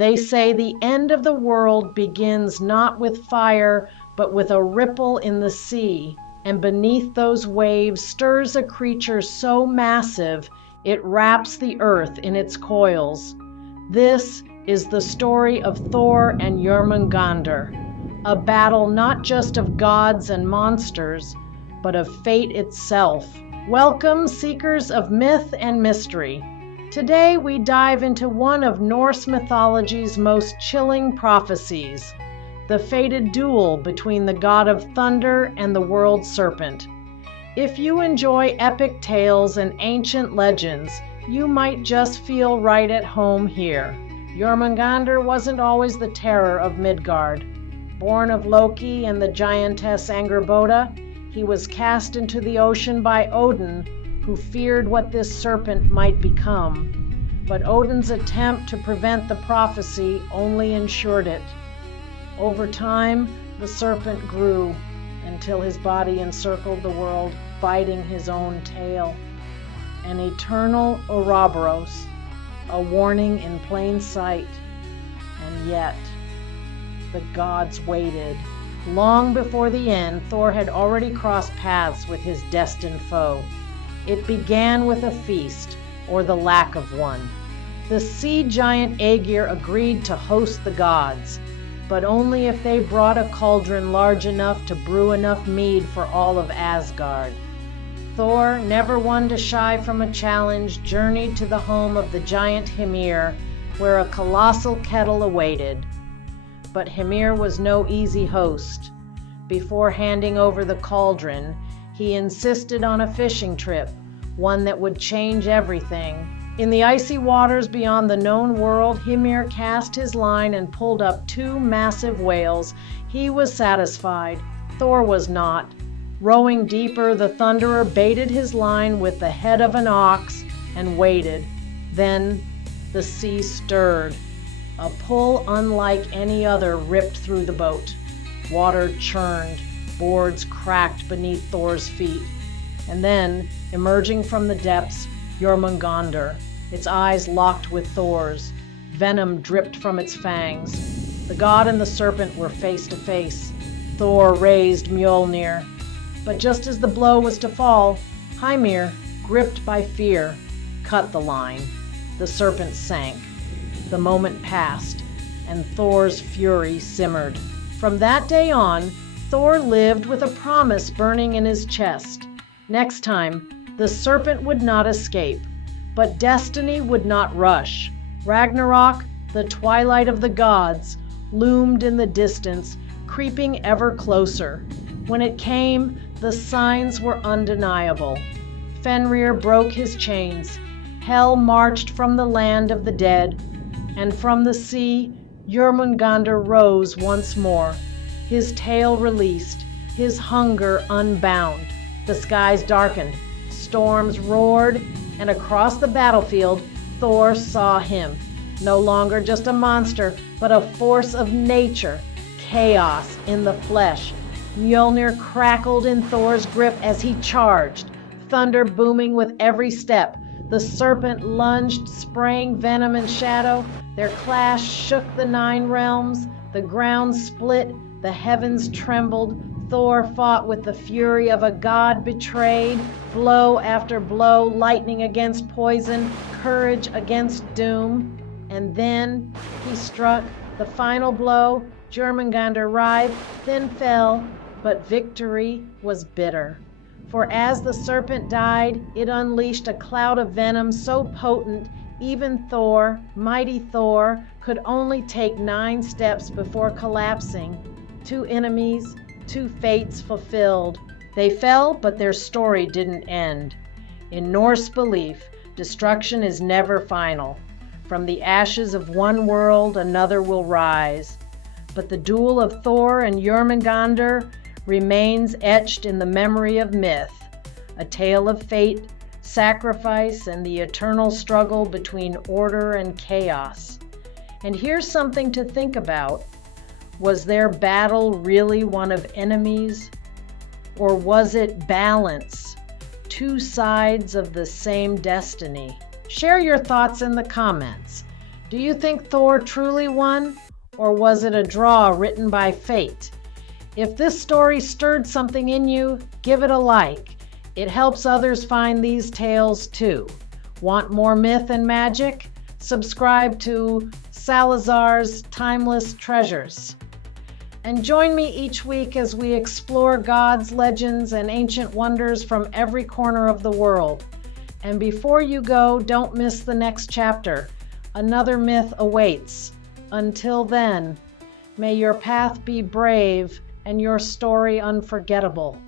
They say the end of the world begins not with fire, but with a ripple in the sea, and beneath those waves stirs a creature so massive it wraps the earth in its coils. This is the story of Thor and Jörmungandr, a battle not just of gods and monsters, but of fate itself. Welcome, seekers of myth and mystery. Today we dive into one of Norse mythology's most chilling prophecies, the fated duel between the god of thunder and the World Serpent. If you enjoy epic tales and ancient legends, you might just feel right at home here. Jörmungandr wasn't always the terror of Midgard. Born of Loki and the giantess Angerboda, he was cast into the ocean by Odin, who feared what this serpent might become. But Odin's attempt to prevent the prophecy only ensured it. Over time, the serpent grew until his body encircled the world, biting his own tail. An eternal Ouroboros, a warning in plain sight. And yet, the gods waited. Long before the end, Thor had already crossed paths with his destined foe. It began with a feast, or the lack of one. The sea giant Aegir agreed to host the gods, but only if they brought a cauldron large enough to brew enough mead for all of Asgard. Thor, never one to shy from a challenge, journeyed to the home of the giant Hymir, where a colossal kettle awaited. But Hymir was no easy host. Before handing over the cauldron, he insisted on a fishing trip, one that would change everything. In the icy waters beyond the known world, Hymir cast his line and pulled up 2 massive whales. He was satisfied. Thor was not. Rowing deeper, the Thunderer baited his line with the head of an ox and waited. Then the sea stirred. A pull unlike any other ripped through the boat. Water churned, boards cracked beneath Thor's feet. And then, emerging from the depths, Jörmungandr, its eyes locked with Thor's. Venom dripped from its fangs. The god and the serpent were face to face. Thor raised Mjolnir. But just as the blow was to fall, Hymir, gripped by fear, cut the line. The serpent sank. The moment passed, and Thor's fury simmered. From that day on, Thor lived with a promise burning in his chest. Next time, the serpent would not escape, but destiny would not rush. Ragnarok, the twilight of the gods, loomed in the distance, creeping ever closer. When it came, the signs were undeniable. Fenrir broke his chains. Hel marched from the land of the dead. And from the sea, Jörmungandr rose once more, his tail released, his hunger unbound. The skies darkened, storms roared, and across the battlefield, Thor saw him. No longer just a monster, but a force of nature, chaos in the flesh. Mjolnir crackled in Thor's grip as he charged, thunder booming with every step. The serpent lunged, spraying venom and shadow. Their clash shook the 9 realms. The ground split, the heavens trembled. Thor fought with the fury of a god betrayed. Blow after blow, lightning against poison, courage against doom. And then he struck the final blow. Jörmungandr writhed, then fell, but victory was bitter. For as the serpent died, it unleashed a cloud of venom so potent, even Thor, mighty Thor, could only take 9 steps before collapsing. 2 enemies, 2 fates fulfilled. They fell, but their story didn't end. In Norse belief, destruction is never final. From the ashes of one world, another will rise. But the duel of Thor and Jörmungandr remains etched in the memory of myth, a tale of fate, sacrifice, and the eternal struggle between order and chaos. And here's something to think about. Was their battle really one of enemies? Or was it balance? 2 sides of the same destiny? Share your thoughts in the comments. Do you think Thor truly won, or was it a draw written by fate? If this story stirred something in you, give it a like. It helps others find these tales too. Want more myth and magic? Subscribe to Salazar's Timeless Treasures. And join me each week as we explore gods, legends, and ancient wonders from every corner of the world. And before you go, don't miss the next chapter. Another myth awaits. Until then, may your path be brave and your story unforgettable.